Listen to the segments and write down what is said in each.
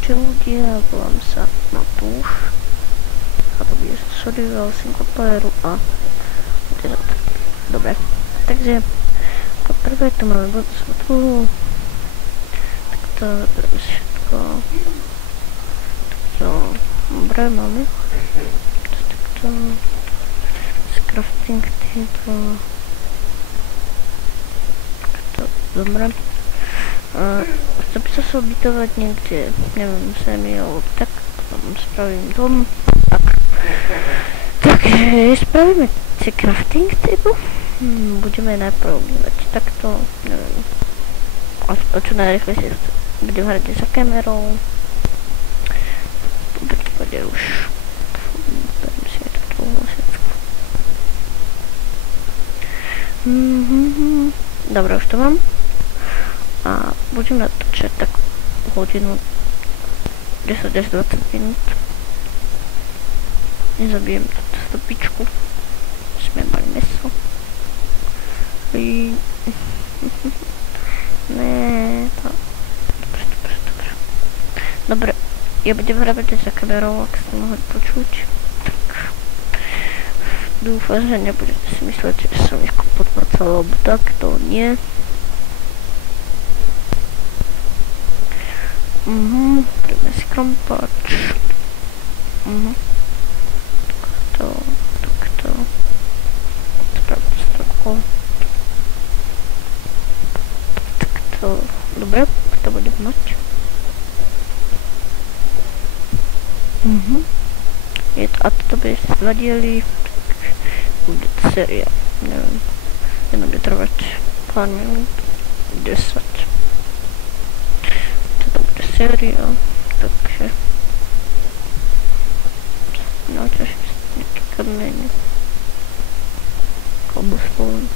Čau ľudia, volám sa Matúš a to bude survival single playeru a dobre, takže ako prvé tu máme vodu svetlu, tak to všetko takto dobre máme, takto crafting table, takto dobre. Chcem sa ubytovať niekde, neviem, zemi alebo tak, potom spravím dom, tak spravíme si crafting table, budeme najprv obývať takto, neviem, a čo najrychlejšie budem hrať za kamerou, v prípade už budem si aj takto všetko. Dobre, už to mám. A budem natáčať tak hodinu 10 až 20 minút. Nezabijem túto stopičku. Sme mali meso. Ne, to... Dobre. Dobre, ja budem hrávať za kamerou, ak ste mohli počuť. Tak... Dúfam, že nebudete si mysleť, že som ich podvrcal, alebo tak, to nie. Príjme si krompač. Takto. Spravím strako. Takto. Dobre, to budem mať. A toto by ste zladili. Bude séria. Neviem. Nebude trvať pár minút. 10. Séria, takže náťaž nejaký kameň, cobblestone,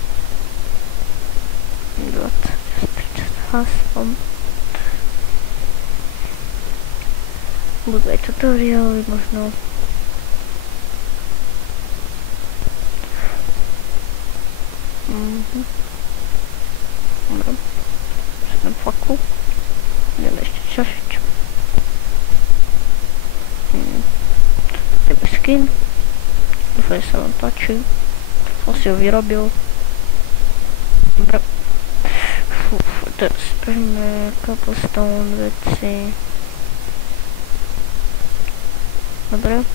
20-30 haslom. Budú aj tutoriály možno. Dobre, chcem faklu. Ideme ešte čašiť. Tebe skin. Dúfam, že sa vám páči. Som si ho vyrobil. Dobre. Teraz spravíme cobblestone veci. Dobre.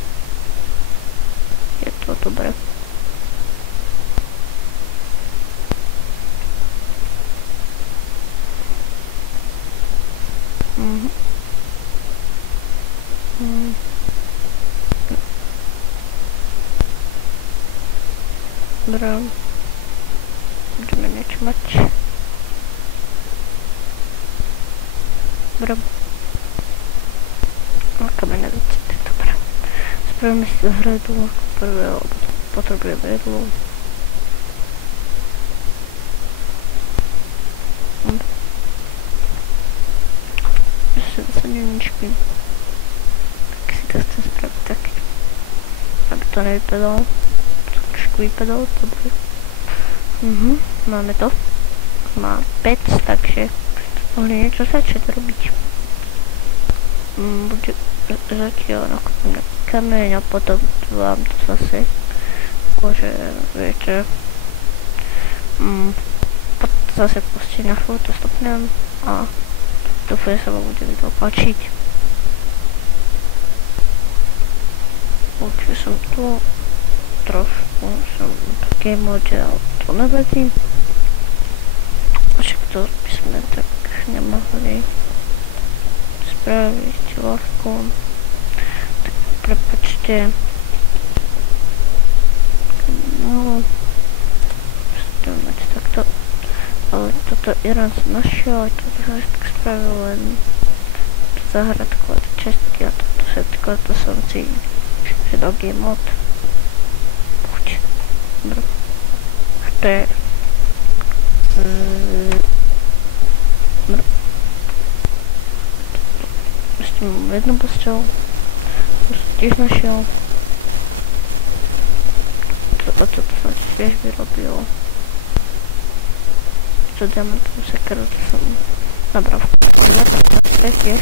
Je to dobre. Dobre, budeme niečo mať. Dobre. Kameňa veci, to je dobré. Spravíme si zahradú ako prvé, alebo potrebujeme jedlo. Ničky. Tak si to chcem spraviť taký, aby to nevypadalo. Trošku vypadalo, dobre. Máme to. Má pec, takže mohli niečo začať robiť. Bude zatiaľ nakúpim kameň a potom vám to zase akože, viete, potom zase pustím na chvíľu, to stopnem a dúfam, že sa vám bude video páčiť. Určite som tu trošku, som v game mode, ale to nevadí. Však to by sme tak nemohli spraviť ľahko. Tak prepáčte. No, budem mať takto. Ale toto Irán som našiel, aj toto som tak spravil, len zahradku a čestky a toto všetko, to som si dal game mod. Poď. Dobre. To je... Dobre. Ešte mám jednu postel. To som tiež našiel. Toto som tiež vyrobil. To diamantovú sekeru, to som nabral v tiež.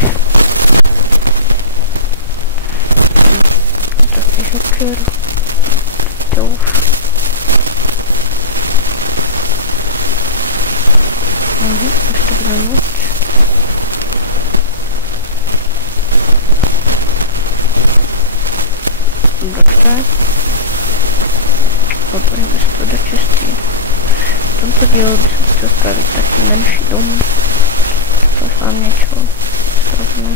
večer. To už. Už to bude noc. Dobře. Otvoríme si to do čistý. V tomto dílu by som chcel spraviť taký menší dom. Doufám niečo stravné.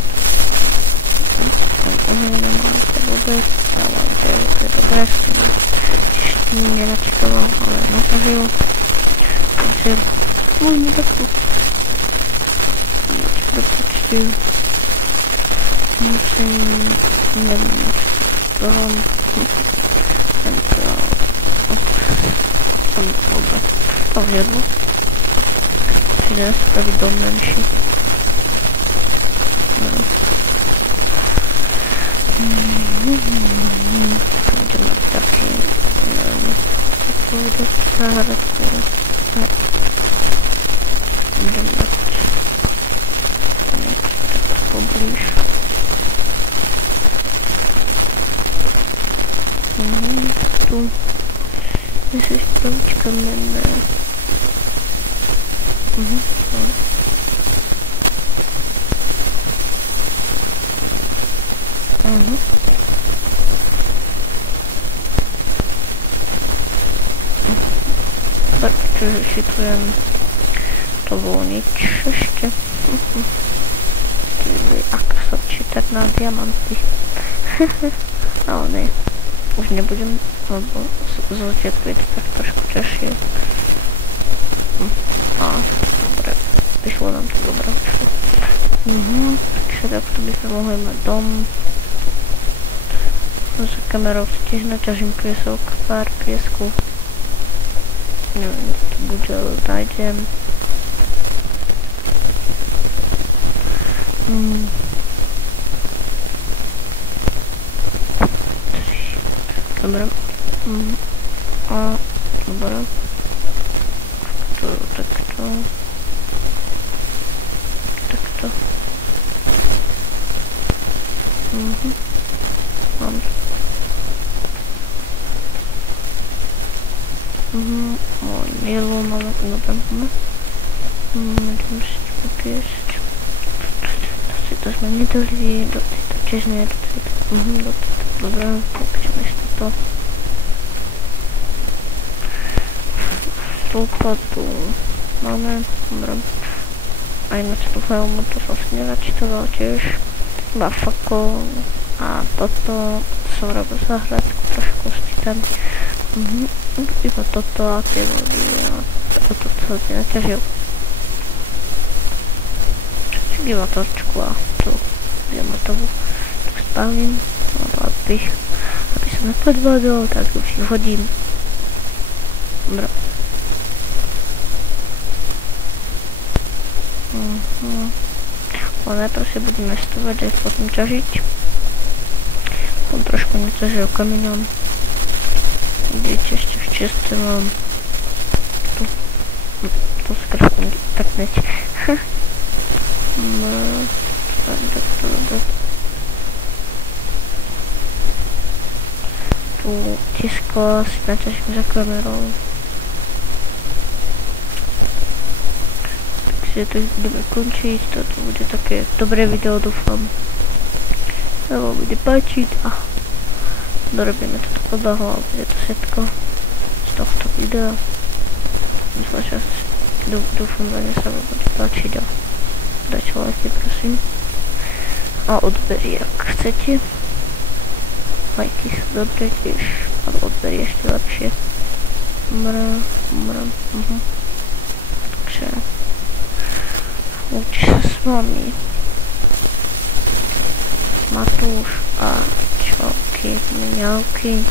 Tam oheň nemám to vôbec. Ja mám to je dobré, som ešte nenačítoval, ale natažil. Takže môžeme takto. Prepočty. Musím, neviem, toho. To jedno. Čiže spraviť dom menší. Budem mať taký, neviem, takovú záhradku. Budem mať niečo takto poblíž. Tu si spraviť kamenné. Takže si tu jen to volniť ešte. Ak sa čítať na diamanty. Ale ne, už nebudem, lebo z začiatku je to tak trošku ťažšie. A dobre, vyšlo nám to dobre. Takže takto by sme mohli mať dom. Za kamerou si tiež naťažím piesok, pár piesku. Neviem, kde to bude, ale nájdem. Dobre. A dobre. Takto. Takto. Mám to. Yellow máme no tam. Idem si to popiesť. Asi to sme nedali, do tejto tiež nie, do tejto. Dobre, počujeme si to. Stĺpa tu máme, dobre. Aj na tú helmu, to som si nenačítoval tiež. Iba fakol a toto som robil záhradku, trošku sčítam. Iba toto a tie vody a toto sa ti naťažil. Však iba torčku a tú diamantovú tak spálím, aby sa nepodvodol, tak už ich hodím. Dobre. Ale najprv si budeme stavať aj potom ťažiť. On trošku neťažil kameňom. Vidíte, ešte v čiste mám tu skrátka tak neď. Tu tisko si naťažím za kamerou. Takže to budeme končiť, toto bude také dobré video, dúfam. Sa vám bude páčiť a dorobíme to odbahlo, bude to všetko z tohto videa. Dúfam, že sa vám bude páčiť a dajte lajky, prosím. A odbery, ak chcete. Lajky sú dobré tiež, ale odbery ešte lepšie. Takže učí sa s vami Matúš a čauky, mňauky.